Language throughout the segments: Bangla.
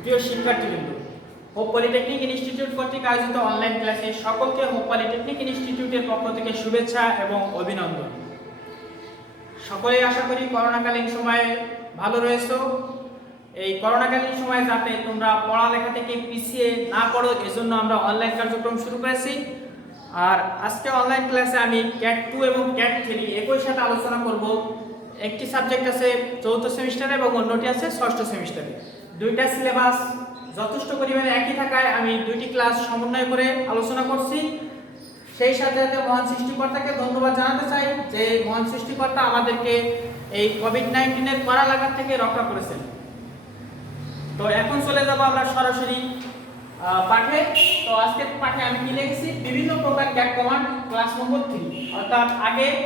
প্রিয় শিক্ষার্থীবৃন্দ, হোপ পলিটেকনিক ইনস্টিটিউট কর্তৃক আয়োজিত অনলাইন ক্লাসে সকলকে হোপ পলিটেকনিক ইনস্টিটিউটের পক্ষ থেকে শুভেচ্ছা এবং অভিনন্দন। সকলেই আশা করি করোনাকালীন সময়ে ভালো রয়েছো। এই করোনাকালীন সময়ে যাতে তোমরা পড়ালেখা থেকে পিছিয়ে না পড়ো, এজন্য আমরা অনলাইন কার্যক্রম শুরু করেছি। আর আজকে অনলাইন ক্লাসে আমি ক্যাট 2 এবং ক্যাট 3 একই সাথে আলোচনা করব। একটি সাবজেক্ট আছে 4th সেমিস্টারে এবং অন্যটি আছে 6ষ্ঠ সেমিস্টারে। দুইটা সিলেবাস যথেষ্ট পরিমাণে একই থাকায় আমি দুইটি ক্লাস সমন্বয় করে আলোচনা করছি। সেই সাথে সাথে মহান সৃষ্টিকর্তাকে ধন্যবাদ জানাতে চাই যে মহান সৃষ্টিকর্তা আমাদেরকে এই কোভিড-19 এর কড়া লাগার থেকে রক্ষা করেছেন। তো এখন চলে যাব আমরা সরাসরি পাঠে। তো আজকের পাঠে আমি কি লিখেছি, বিভিন্ন প্রকার ক্যাট কমান্ড, ক্লাস নম্বর 3। অর্থাৎ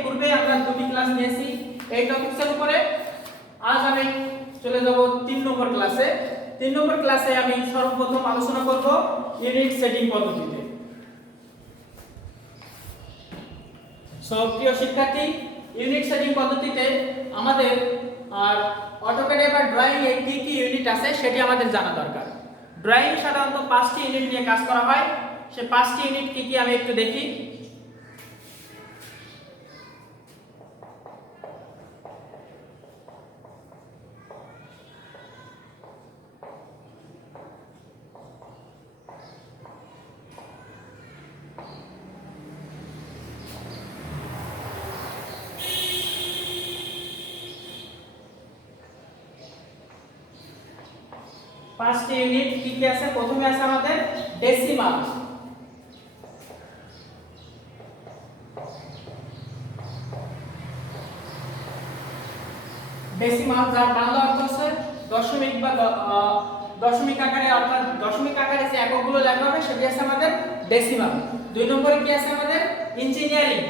পূর্বে আমরা দুটি ক্লাস নিয়েছি এই টপিকসের উপরে। আজ আমি চলে যাব 3 নম্বর ক্লাসে। 3 নম্বর ক্লাসে আমি সর্বপ্রথম আলোচনা করব ইউনিট সেটিং পদ্ধতিতে। প্রিয় শিক্ষার্থী, ইউনিট সেটিং পদ্ধতিতে আমাদের অটোক্যাডে বা ড্রয়িং এ কি কি ইউনিট আছে সেটি আমাদের জানা দরকার। ড্রয়িং সাধারণত 5টি ইউনিট নিয়ে কাজ করা হয়। সেই 5টি ইউনিট কি কি আমি একটু দেখি। পাঁচটি ইউনিট কি কি আছে? প্রথমে আছে আমাদের ডেসিমাল। ডেসিমাল যার বাংলা অর্থ হচ্ছে দশমিক বা দশমিক আকারে, অর্থাৎ দশমিক আকারে যে এককগুলো লেখা হবে সেটি আছে আমাদের ডেসিমাল। 2 নম্বরে কি আছে আমাদের ইঞ্জিনিয়ারিং।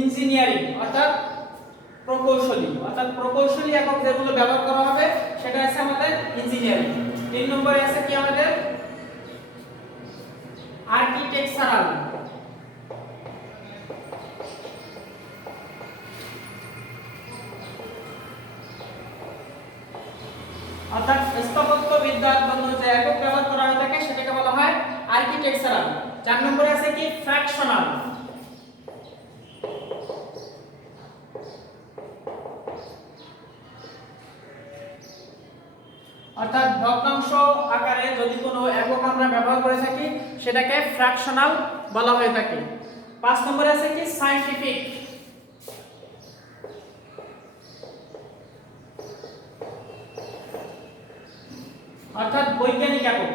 ইঞ্জিনিয়ারিং অর্থাৎ প্রকৌশলী একক যেগুলো ব্যবহার করা হবে সেটা আছে আমাদের ইঞ্জিনিয়ারিং। 3 নম্বরে আছে কি আমাদের আর্কিটেকচারাল। অর্থাৎ স্থাপত্যবিদ্যার জন্য যে একক ব্যবহার করা হয়ে থাকে সেটাকে বলা হয় আর্কিটেকচারাল। 4 নম্বরে আছে কি ফ্র্যাকশনাল। অর্থাৎ ভগ্নাংশ আকারে যদি কোনো একক আমরা ব্যবহার করে থাকি সেটাকে ফ্র্যাকশনাল বলা হয়ে থাকে। 5 নম্বরে আছে কি সায়েন্টিফিক। অর্থাৎ বৈজ্ঞানিক একক।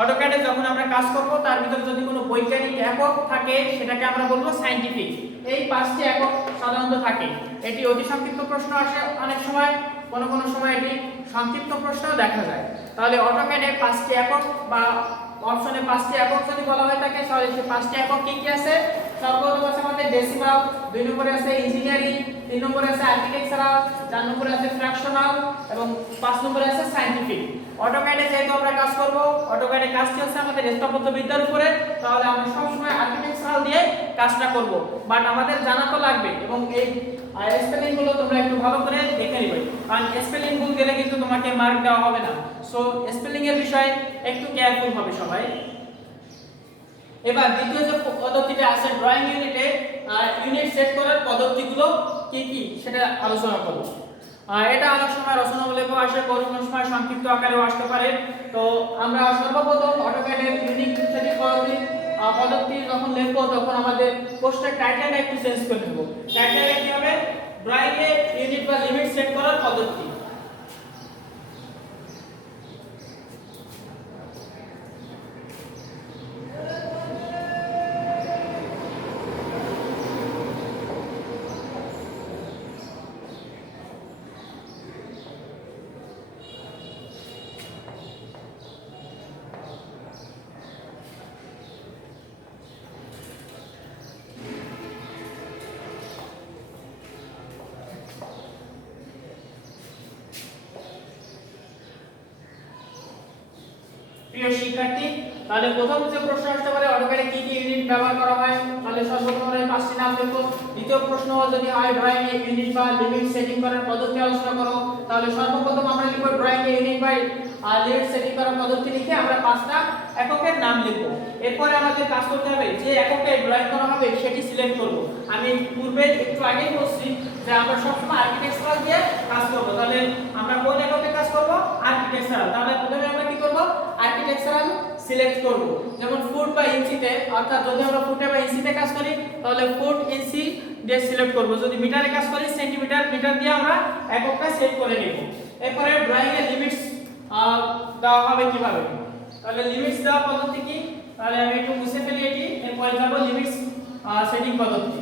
অটোক্যাডে যখন আমরা কাজ করব তার ভিতরে যদি কোনো বৈজ্ঞানিক একক থাকে সেটাকে আমরা বলবো সায়েন্টিফিক। এই 5টি একক সাধারণত থাকে। এটি অতি সংক্ষিপ্ত প্রশ্ন আসে অনেক সময়, কোনো সময় এটি সংক্ষিপ্ত প্রশ্নও দেখা যায়। তাহলে অটোক্যাডে 5টি একক বা অপশনে 5টি একক যদি বলা হয় থাকে তাহলে সেই 5টি একক কি কি আছে? সর্বপ্রথম আছে আমাদের ডেসিমাল, 2 নম্বরে আছে ইঞ্জিনিয়ারিং, 3 নম্বরে আছে আর্কিটেকচারাল, 4 নম্বরে আছে ফ্র্যাকশনাল এবং 5 নম্বরে আছে সায়েন্টিফিক। অটোক্যাডে যেহেতু আমরা কাজ করব, অটোক্যাডে কাজটি হচ্ছে আমাদের স্থাপত্যবিদ্যার উপরে, তাহলে আমরা সবসময় আর্কিটেকচারাল দিয়ে কাজটা করব। বাট আমাদের জানা তো লাগবে এবং এই স্পেলিং গুলো তোমরা একটু ভালো করে দেখে নিবে, কারণ স্পেলিং ভুল গেলে কিন্তু তোমাকে মার্ক দেওয়া হবে না। সো স্পেলিং এর বিষয়ে একটু কেয়ারফুল হবে সবাই। এবার দ্বিতীয় যে পদ্ধতিটা আছে ড্রয়িং ইউনিটে, ইউনিট সেট করার পদ্ধতিগুলো কি কি সেটা আলোচনা করব। এটা অনেক সময় রচনামূলকও আসে, কোনো সময় সংক্ষিপ্ত আকারেও আসতে পারে। তো আমরা সর্বপ্রথম অটোক্যাডের ইউনিট সেটিং পদ্ধতি যখন লিখবো তখন আমাদের পোস্টের টাইটেলটা একটু চেঞ্জ করে দেব। টাইটেলে কি হবে? ড্রয়িং এ ইউনিট বা লিমিট সেট করার পদ্ধতি। প্রিয় শিক্ষার্থী, তাহলে প্রথম যে প্রশ্ন আসতে পারে অটোক্যাডে কি কি ইউনিট ব্যবহার করা হয়, তাহলে সর্বপ্রথম আমরা এই পাঁচটি নাম দেখব। দ্বিতীয় প্রশ্ন যদি হয় ড্রয়িং এ ইউনিট বা লিমিট সেটিং করার পদ্ধতি আলোচনা করো, তাহলে সর্বপ্রথম আমরা লিখব ড্রয়িং এ ইউনিট বা লিমিট সেটিং করার পদ্ধতি লিখে আমরা পাঁচটা এককের নাম লিখব। এরপরে আমাদের কাজ করতে হবে যে এককে ড্রয়িং করা হবে সেটি সিলেক্ট করব। আমি পূর্বে একটু আগেই বলছি যে আমরা সবসময় আর্কিটেকচারাল দিয়ে কাজ করব। তাহলে আমরা কোন এককে কাজ করব? আর্কিটেকচারাল। তাহলে প্রথমে আমরা কি করব? আর্কিটেকচারাল সিলেক্ট করব। যেমন ফুট বা ইঞ্চিতে, অর্থাৎ যদি আমরা ফুটে বা ইঞ্চিতে কাজ করি তাহলে ফুট ইঞ্চি দিয়ে সিলেক্ট করব। যদি মিটারে কাজ করি সেন্টিমিটার মিটার দিয়ে আমরা এককটা সেট করে নেব। এরপরে ড্রয়িং এর লিমিটস দেওয়া হবে কিভাবে, তাহলে লিমিটস দেওয়া পদ্ধতি কি, তাহলে আমি একটু মুছে ফেলি এটি। এরপরে যাব লিমিটস সেটিং পদ্ধতি।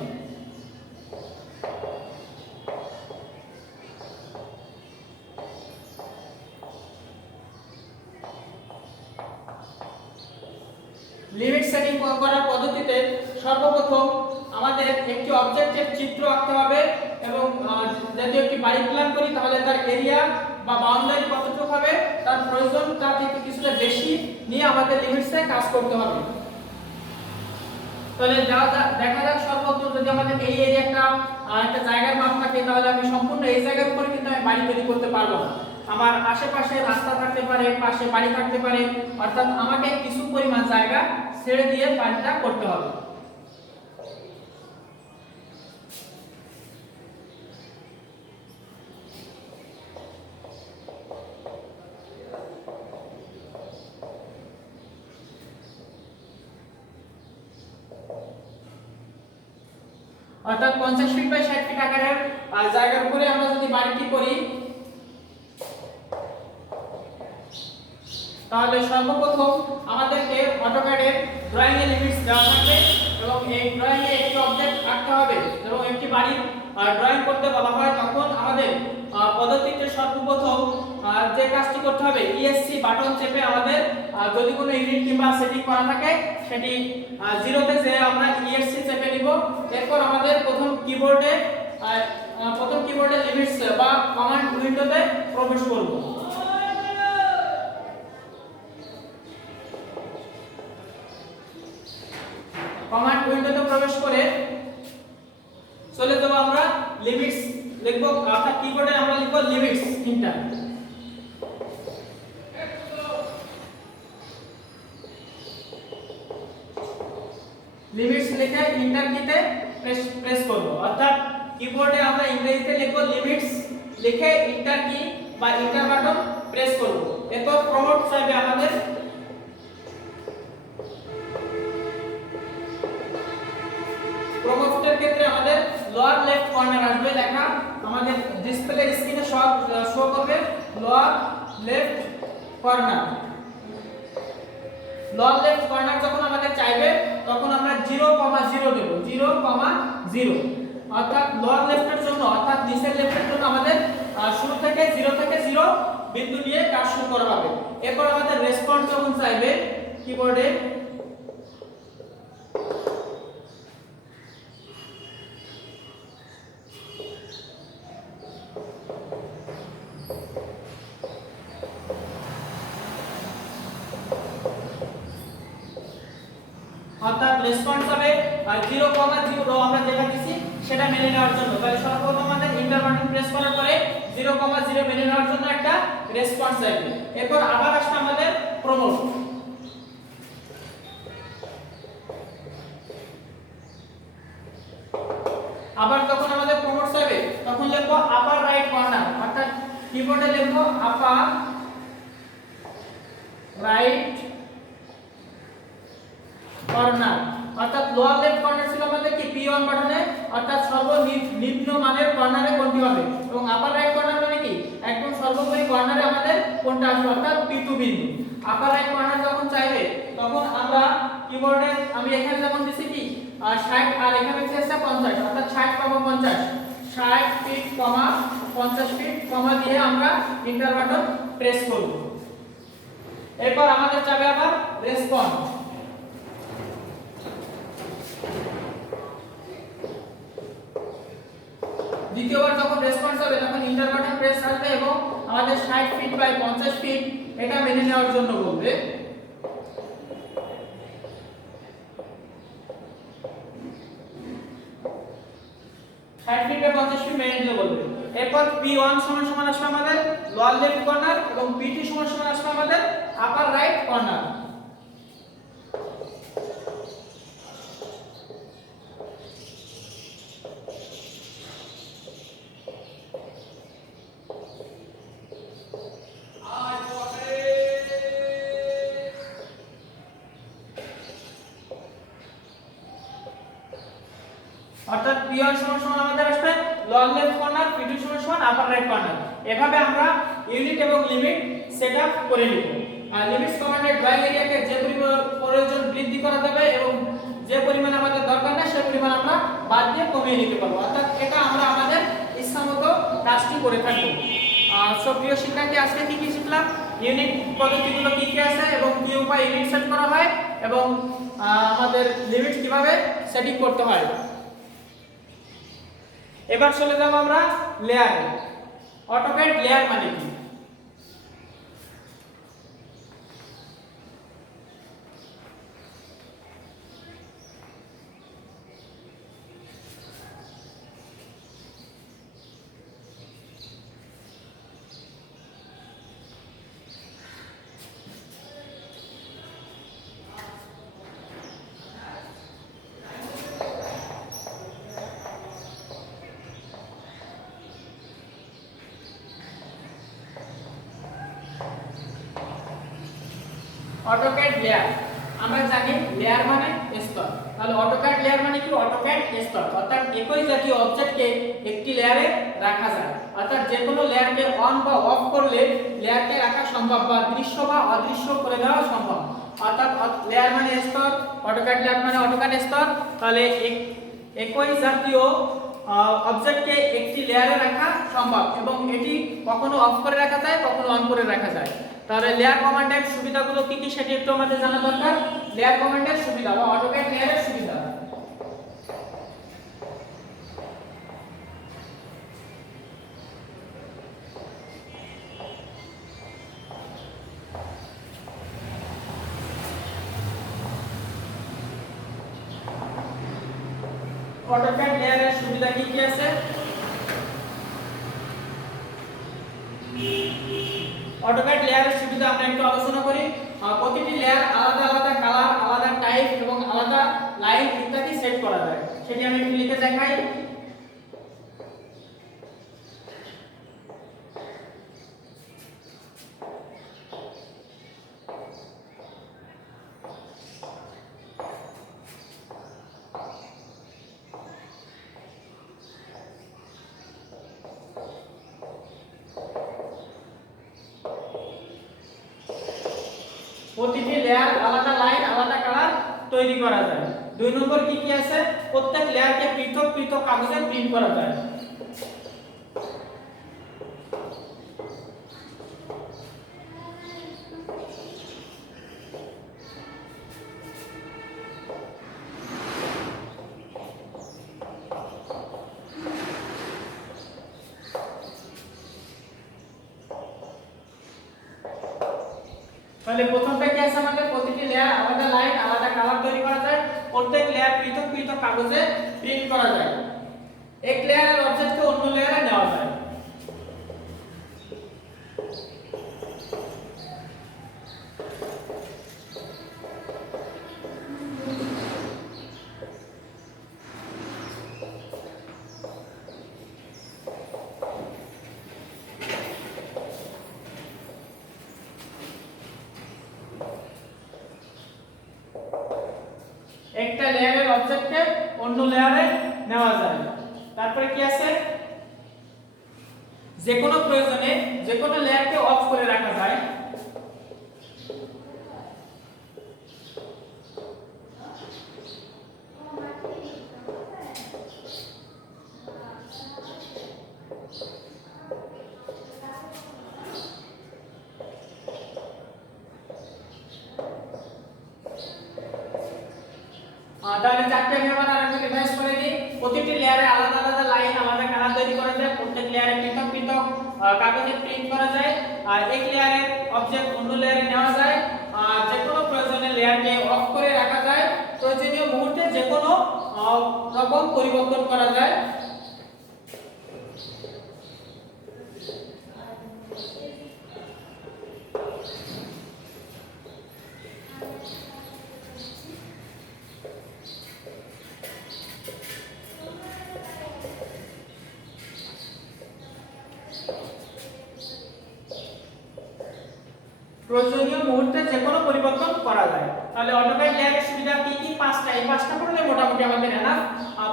লিমিট সেটিং করার পদ্ধতিতে সর্বপ্রথম আমাদের একটি অবজেক্টের চিত্র আঁকতে হবে এবং যদি একটি বাড়ি প্ল্যান করি তাহলে তার এরিয়া বা বাউন্ডারি কতটুকু হবে তার প্রয়োজন তার থেকে কিছুটা বেশি নিয়ে আমাদের লিমিটসে কাজ করতে হবে। তাহলে দেখা যাক সর্বপ্রথম যদি আমাদের এই এরিয়াটা একটা জায়গার মাপ থাকে তাহলে আমি সম্পূর্ণ এই জায়গার উপরে কিন্তু আমি বাড়ি তৈরি করতে পারবো না। আমার আশেপাশে রাস্তা থাকতে পারে, পাশে বাড়ি থাকতে পারে, অর্থাৎ আমাকে কিছু পরিমাণ জায়গা ছেড়ে দিয়ে বাড়িটা করতে হবে। অর্থাৎ 50 ফিট বাই 60 ফিট আকারের জায়গার উপরে আমরা যদি বাড়িটি করি তাহলে সর্বপ্রথম আমাদেরকে অটোক্যাডের ড্রয়িং এর লিমিটস দেওয়া থাকবে এবং এই ড্রয়িং এ একটি অবজেক্ট আঁকতে হবে এবং একটি বাড়ির ড্রয়িং করতে বলা হয় তখন আমাদের পদ্ধতিতে সর্বপ্রথম যে কাজটি করতে হবে ইএসসি বাটন চেপে আমাদের যদি কোনো ইউনিট কিংবা সেটিং করা থাকে সেটি জিরোতে যে আমরা ইএসসি চেপে নিব। এরপর আমাদের প্রথম কিবোর্ডে লিমিটস বা কমান্ড উইন্ডোতে প্রবেশ করব। কমান্ড উইন্ডোতে প্রবেশ করে চলে যাব আমরা লিমিটস লিখব, অর্থাৎ কিবোর্ডে আমরা লিখব লিমিটস ইন্টার। লিমিটস লিখে ইন্টার কিতে প্রেস করব, অর্থাৎ কিবোর্ডে আমরা ইংরেজিতে লিখব লিমিটস লিখে ইন্টার কি বা ইন্টার বাটন প্রেস করব। এরপর প্রমোট চাইবে আমাদের, প্রমোটের ক্ষেত্রে আমাদের লোয়ার লেফট কর্নার আসবে লেখা, আমাদের ডিসপ্লে স্ক্রিনে শো করবে lower left corner. Lower left corner যখন আমাদের চাইবে তখন আমরা 0,0 দেব, 0,0, অর্থাৎ লোয়ার লেফটের জন্য অর্থাৎ নিচের লেফটের জন্য আমাদের শুরু থেকে 0 থেকে 0 বিন্দু নিয়ে কাজ শুরু করা হবে। এরপর আমাদের রেসপন্স যখন চাইবে কিবোর্ডে অর্থাৎ রেসপন্স হবে 0,0 আমরা যেটা দিছি সেটা মেনে নেওয়ার জন্য। তাহলে সর্বপ্রথম আমাদের এন্টার বাটন প্রেস করার পরে 0,0 মেনে নেওয়ার জন্য একটা রেসপন্স আসবে। এরপর আবার আসবে আমাদের প্রমোট, আবার যখন আমাদের প্রমোট হবে তখন লিখব আপার রাইট কর্নার, অর্থাৎ কিবোর্ডে লিখব আপার রাইট কর্নার, অর্থাৎ লোয়ার লেফট কর্নার ছিল আমাদের কি P1 বাটনে, অর্থাৎ সর্বনিম্ন মানের কর্নারে কোনটি হবে, এবং আপার রাইট কর্নার মানে কি একদম সর্বোপরি কর্নারে আমাদের কোনটা আসবে, অর্থাৎ P2 বিন্দু। আপার রাইট কর্নার যখন চাইবে তখন আমরা কিবোর্ডে আমি এখানে যেমন দিছি কি 60 আর এখানে হচ্ছে 50, অর্থাৎ 60,50, 60 ফিট, 50 ফিট কমা দিয়ে আমরা এন্টার বাটন প্রেস করব। এরপর আমাদের চাইবে আবার রেসপন্স, দ্বিতীয়বার যখন রেসপন্স হবে তখন এন্টার বাটন প্রেস আসবে এবং আমাদের 60 ফিট বাই 50 ফিট এটা মেনে নেওয়ার জন্য বলবে। 60 ফিট বাই 50 ফিট মেনে নিলে বলবে। এরপর P1 সমান সমান আসবে আমাদের লোয়ার লেফট কর্নার এবং P2 সমান সমান আসবে আমাদের আপার রাইট কর্নার। অর্থাৎ P1 সমান সমান আমাদের আসবে লোয়ার লেফট কর্নার, P2 সমান সমান আপার রাইট কর্নার। এভাবে আমরা ইউনিট এবং লিমিট সেটআপ করে নিব। আর লিমিটস কমান্ডে ড্রয়িং এরিয়াকে যে প্রয়োজন বৃদ্ধি করা যাবে এবং যে পরিমাণ আমাদের দরকার না সেই পরিমাণ আমরা বাদ দিয়ে কমিয়ে নিতে পারবো। অর্থাৎ এটা আমরা আমাদের ইচ্ছামতো কাজটি করে থাকবো। সব প্রিয় শিক্ষার্থী, আজকে কি কি শিখলাম, ইউনিট পদ্ধতিগুলো কি কি আছে এবং কি উপায়ে ইউনিট সেট করা হয় এবং আমাদের লিমিট কিভাবে সেটিং করতে হয়। এবার চলে যাব আমরা লেয়ারে। অটোক্যাড লেয়ার মানে কি? অটোক্যাড লেয়ার, আমরা জানি লেয়ার মানে স্তর। তাহলে অটোক্যাড লেয়ার মানে কি? অটোক্যাড স্তর, অর্থাৎ একই জাতীয় অবজেক্টকে একটি লেয়ারে রাখা যায়। অর্থাৎ যে কোনো লেয়ারকে অন বা অফ করলে লেয়ারকে রাখা সম্ভব বা দৃশ্য বা অদৃশ্য করে দেওয়া সম্ভব। অর্থাৎ লেয়ার মানে স্তর, অটোক্যাড লেয়ার মানে অটোক্যাড স্তর। তাহলে একই জাতীয় অবজেক্টকে একটি লেয়ারে রাখা সম্ভব এবং এটি কখনো অফ করে রাখা যায়, কখনো অন করে রাখা যায়। তাহলে লেয়ার কমান্ডের সুবিধাগুলো কি কি সেটি একটু আমাদের জানা দরকার। লেয়ার কমান্ডের সুবিধা বা অটোক্যাড লেয়ারের সুবিধা। অটোক্যাড লেয়ারের সুবিধা কি কি আছে? অটোক্যাড লেয়ারের সুবিধা আমরা একটু আলোচনা করি। প্রতিটি লেয়ার আলাদা আলাদা কালার, আলাদা টাইপ এবং আলাদা লাইন ইত্যাদি সেট করা যায়। সেটি আমি একটু লিখে দেখাই। প্রতিটি লেয়ার আলাদা লাইন, আলাদা কালার তৈরি করা যায়। 2 নম্বর কি কি আছে? প্রত্যেক লেয়ারকে পৃথক পৃথক কাগজে প্রিন্ট করা যায়। তাহলে প্রথমটা কি আছে আমাদের? প্রতিটি লেয়ার আলাদা লাইন, আলাদা কালার তৈরি করা যায়। প্রত্যেক লেয়ার পৃথক পৃথক কাগজে প্রিন্ট করা যায়। এক লেয়ারের অবজেক্টকে অন্য লেয়ারে নেওয়া যায়। একটা লেয়ারের অবজেক্টকে অন্য লেয়ারে নেওয়া যায়। তারপরে কি আছে? যে কোনো প্রয়োজনে যে কোনো লেয়ারকে অফ করে রাখা যায়। তাহলে চারটি আমি আবার আরেকবার রিভাইজ করে দিই। প্রতিটি লেয়ারে আলাদা আলাদা লাইন, আলাদা কালার তৈরি করা যায়। প্রত্যেক লেয়ারে পৃথক পৃথক কাগজে প্রিন্ট করা যায়। আর এক লেয়ারের অবজেক্ট অন্য লেয়ারে নেওয়া যায়। আর যে কোনো প্রয়োজনে লেয়ারকে অফ করে রাখা যায়। প্রয়োজনীয় মুহূর্তে যে কোনো রকম পরিবর্তন করা যায়। প্রয়োজনীয় মুহূর্তে যে কোনো পরিবর্তন করা যায়। তাহলে অটোক্যাড লেয়ারের সুবিধা কি কি? পাঁচটা। এই পাঁচটা করলে মোটামুটি আমাদের এনাফ।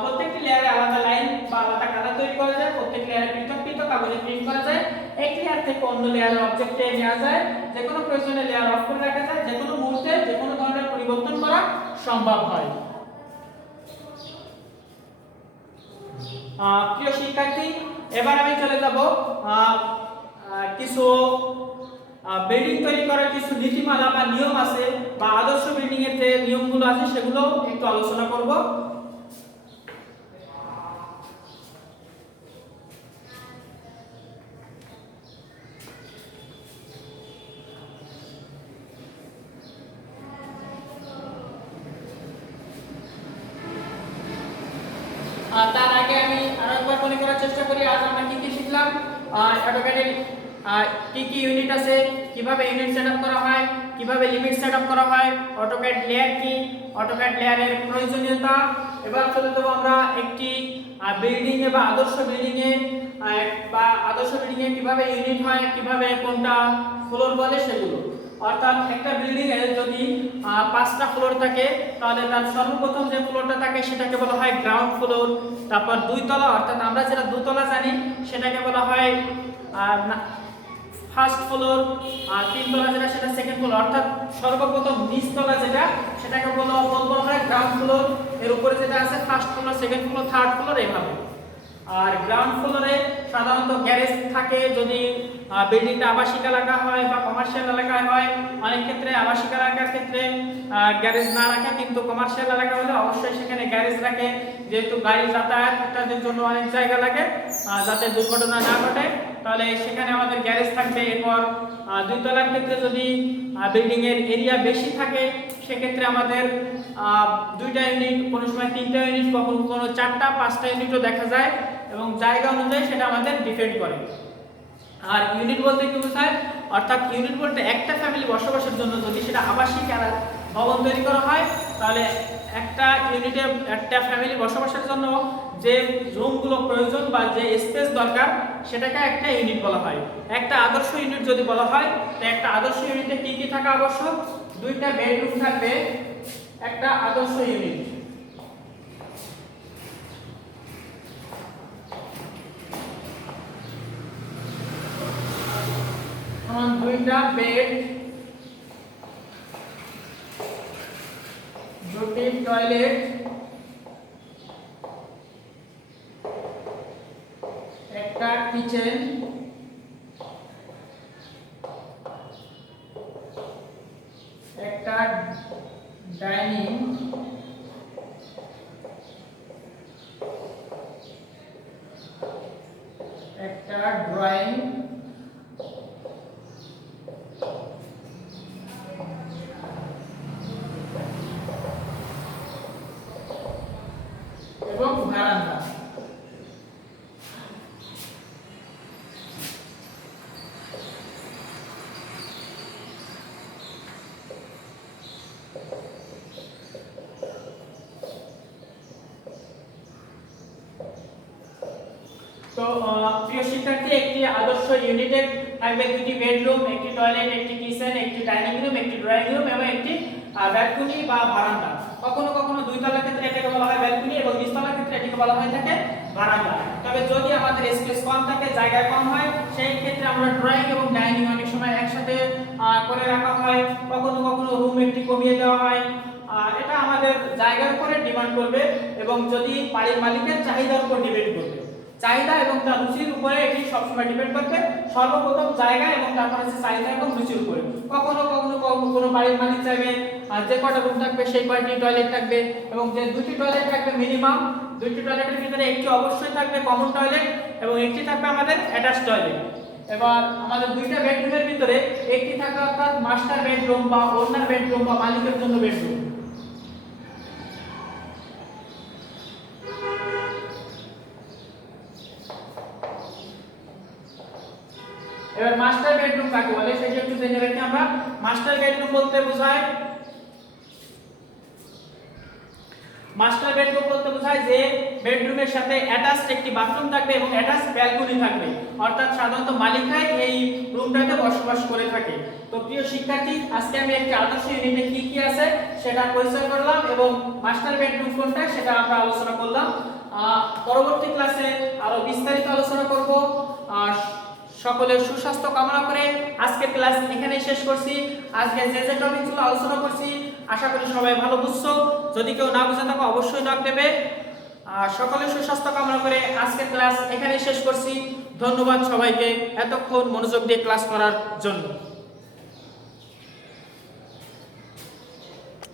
প্রত্যেকটি লেয়ারে আলাদা লাইন বা আলাদা কালার তৈরি করা যায়, প্রত্যেক লেয়ারে পৃথক পৃথক কাগজে প্রিন্ট করা যায়, এক লেয়ার থেকে অন্য লেয়ারের অবজেক্টে নেওয়া যায়, যে কোনো প্রয়োজনে লেয়ার অফ করে রাখা যায়, যে কোনো মুহূর্তে যে কোনো ধরনের পরিবর্তন করা সম্ভব হয়। প্রিয় শিক্ষার্থী, এবার আমি চলে যাব কিছু বিল্ডিং তৈরি করার কিছু নীতিমালা বা নিয়ম আছে বা আদর্শ বিল্ডিং এর যে নিয়মগুলো আছে সেগুলো একটু আলোচনা করব। তার আগে আমি আরো একবার মনে করার চেষ্টা করি আজ আমরা কি কি শিখলাম। অটোক্যাডের কি কি ইউনিট আছে, কিভাবে ইউনিট সেটআপ করা হয়, কিভাবে লিমিট সেটআপ করা হয়, অটোক্যাড লেয়ার কি, অটোক্যাড লেয়ারের প্রয়োজনীয়তা। এবার চলে যাব আমরা একটি বিল্ডিং এ বা আদর্শ বিল্ডিং এ কিভাবে ইউনিট হয়, কিভাবে কোনটা ফ্লোর বলে সেগুলো। অর্থাৎ একটা বিল্ডিং এ যদি 5টা ফ্লোর থাকে তাহলে তার সর্বপ্রথম যে ফ্লোরটা থাকে সেটাকে বলা হয় গ্রাউন্ড ফ্লোর। তারপর দুই তলা, অর্থাৎ আমরা যেটা দোতলা জানি সেটাকে বলা হয় ফার্স্ট ফ্লোর, আর তিন তলা যেটা সেটা সেকেন্ড ফ্লোর। অর্থাৎ সর্বপ্রথম নিচ তলা যেটা সেটাকে বলবো আমরা গ্রাউন্ড ফ্লোর, এর উপরে যেটা আছে first floor, second floor, third floor, এইভাবে। আর গ্রাউন্ড ফ্লোরে সাধারণত গ্যারেজ থাকে যদি বিল্ডিংটা আবাসিক এলাকা হয় বা কমার্শিয়াল এলাকায় হয়। অনেক ক্ষেত্রে আবাসিক এলাকার ক্ষেত্রে গ্যারেজ না রাখে, কিন্তু কমার্শিয়াল এলাকা হলে অবশ্যই সেখানে গ্যারেজ রাখে, যেহেতু গাড়ি যাতায়াত ইত্যাদির জন্য অনেক জায়গা লাগে যাতে দুর্ঘটনা না ঘটে, তাহলে সেখানে আমাদের গ্যারেজ থাকবে। এরপর দুই তলার ক্ষেত্রে যদি বিল্ডিং এর এরিয়া বেশি থাকে সেক্ষেত্রে আমাদের দুইটা ইউনিট, কোনো সময় তিনটা ইউনিট, কখনো কোনো 4টা 5টা ইউনিটও দেখা যায়, এবং জায়গা অনুযায়ী সেটা আমাদের ডিপেন্ড করে। আর ইউনিট বলতে কি বোঝায়? অর্থাৎ ইউনিট বলতে একটা ফ্যামিলি বসবাসের জন্য যদি সেটা আবাসিক ভবন তৈরি করা হয় তাহলে একটা ইউনিটে একটা ফ্যামিলি বসবাসের জন্য যে রুমগুলো প্রয়োজন বা যে স্পেস দরকার সেটাকে একটা ইউনিট বলা হয়। একটা আদর্শ ইউনিট যদি বলা হয় তো একটা আদর্শ ইউনিটে কি কি থাকা আবশ্যক? 2টা বেডরুম থাকবে একটা আদর্শ ইউনিট। যেমন 2টা বেড, 2টি টয়লেট, একটা কিচেন, একটা ডাইনিং, একটা ড্রয়িং, এবং বারান্দা। তো প্রিয় শিক্ষার্থী, একটি আদর্শ ইউনিটে থাকবে 2টি বেডরুম, একটি টয়লেট, একটি কিচেন, একটি ডাইনিং রুম, একটি ড্রয়িং রুম এবং একটি ব্যালকনি বা বারান্দা। কখনো কখনো দুই তলার ক্ষেত্রে এটাকে বলা হয় ব্যালকনি এবং নিচ তলার ক্ষেত্রে এটাকে বলা হয় থাকে বারান্দা। তবে যদি আমাদের স্পেস কম থাকে, জায়গা কম হয়, সেই ক্ষেত্রে আমরা ড্রয়িং এবং ডাইনিং অনেক সময় একসাথে করে রাখা হয়। কখনো কখনো রুম একটি কমিয়ে দেওয়া হয়। এটা আমাদের জায়গার উপরে ডিমান্ড করবে এবং যদি বাড়ির মালিকের চাহিদার উপর ডিপেন্ড করবে। চাহিদা এবং তার রুচির উপরে এটি সবসময় ডিপেন্ড করবে। সর্বপ্রথম জায়গা এবং তারপর হচ্ছে চাহিদা এবং রুচির উপরে। কখনো কখনো কোনো বাড়ির মালিক চাইবে যে কয়টা রুম থাকবে সেই কয়টি টয়লেট থাকবে, এবং যে 2টি টয়লেট থাকবে মিনিমাম, 2টি টয়লেটের ভিতরে একটি অবশ্যই থাকবে কমন টয়লেট এবং একটি থাকবে আমাদের অ্যাটাচ টয়লেট। এবার আমাদের 2টা বেডরুমের ভিতরে একটি থাকবে অর্থাৎ মাস্টার বেডরুম বা ওনার বেডরুম বা মালিকের জন্য বেডরুম। এবার মাস্টার বেডরুম কাকে বলে সেটা একটু জেনে রাখি আমরা। মাস্টার বেডরুম বলতে বোঝায় মাস্টার বেডরুম বলতে বোঝায় যে বেডরুমের সাথে অ্যাটাচড একটি বাথরুম থাকবে এবং অ্যাটাচড ব্যালকনি থাকবে, অর্থাৎ সাধারণত মালিকরাই এই রুমটাতে বসবাস করে থাকে। তো প্রিয় শিক্ষার্থী, আজকে আমি একটি আদর্শ ইউনিটে কি কি আছে সেটা পরিচয় করলাম এবং মাস্টার বেডরুম কোনটা সেটা আমরা আলোচনা করলাম। পরবর্তী ক্লাসে আরো বিস্তারিত আলোচনা করব। সকলের সুস্বাস্থ্য কামনা করে আজকের ক্লাস এখানেই শেষ করছি। আজকে যে টপিকগুলো আলোচনা করছি আশা করি সবাই ভালো বুঝছো। যদি কেউ না বুঝে থাকো অবশ্যই নক দেবে। সকলের সুস্বাস্থ্য কামনা করে আজকের ক্লাস এখানেই শেষ করছি। ধন্যবাদ সবাইকে এতক্ষণ মনোযোগ দিয়ে ক্লাস করার জন্য।